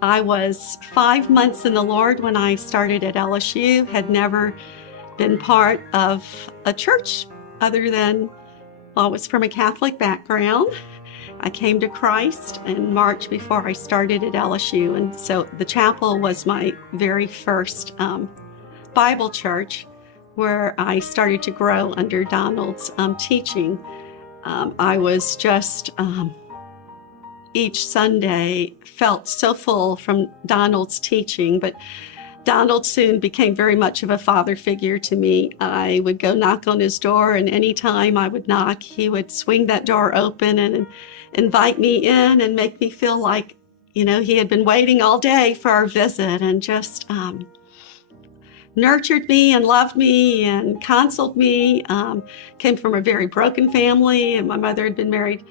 I was 5 months in the Lord when I started at LSU, had never been part of a church other than, well, I was from a Catholic background. I came to Christ in March before I started at LSU, and so the chapel was my very first Bible church where I started to grow under Donald's teaching. I was just each Sunday felt so full from Donald's teaching, but Donald soon became very much of a father figure to me. I would go knock on his door, and anytime I would knock, he would swing that door open and invite me in and make me feel like, he had been waiting all day for our visit, and just nurtured me and loved me and counseled me. Came from a very broken family, and my mother had been married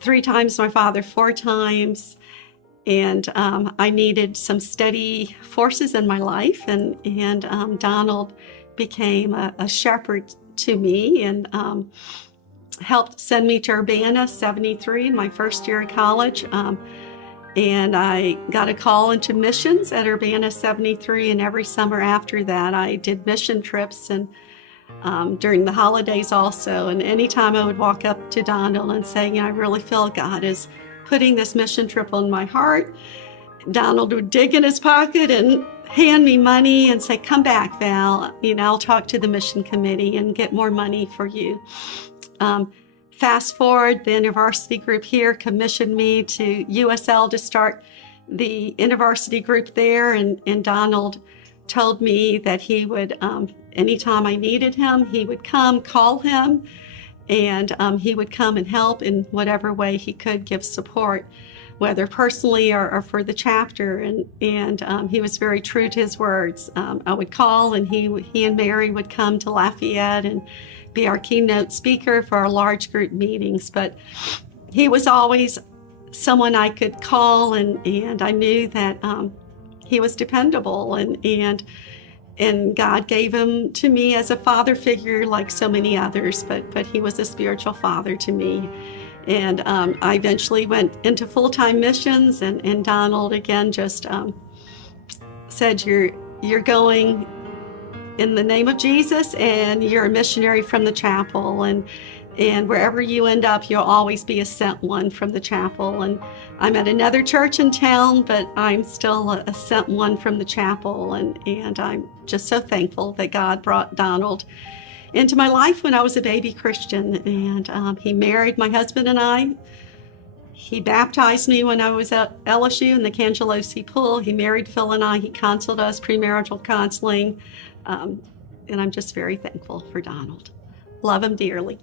3 times, my father 4 times. And I needed some steady forces in my life, and Donald became a shepherd to me, and helped send me to Urbana 73 in my first year of college. And I got a call into missions at Urbana 73, and every summer after that I did mission trips, and during the holidays also. And anytime I would walk up to Donald and say, I really feel God is putting this mission trip on my heart, Donald would dig in his pocket and hand me money and say, come back, Val, I'll talk to the mission committee and get more money for you. Fast forward, the InterVarsity group here commissioned me to USL to start the InterVarsity group there, and Donald told me that he would, anytime I needed him, he would come, call him, and he would come and help in whatever way he could, give support, whether personally or for the chapter. And he was very true to his words. I would call, and he and Mary would come to Lafayette and be our keynote speaker for our large group meetings. But he was always someone I could call, and I knew that he was dependable, and God gave him to me as a father figure like so many others, but he was a spiritual father to me. And I eventually went into full-time missions, and Donald again just said, you're going in the name of Jesus, and you're a missionary from the chapel, and wherever you end up, you'll always be a sent one from the chapel. And I'm at another church in town, but I'm still a sent one from the chapel, and I'm just so thankful that God brought Donald into my life when I was a baby Christian. And he married my husband and I. He baptized me when I was at LSU in the Cangelosi pool. He married Phil and I. He counseled us, premarital counseling. And I'm just very thankful for Donald. Love him dearly.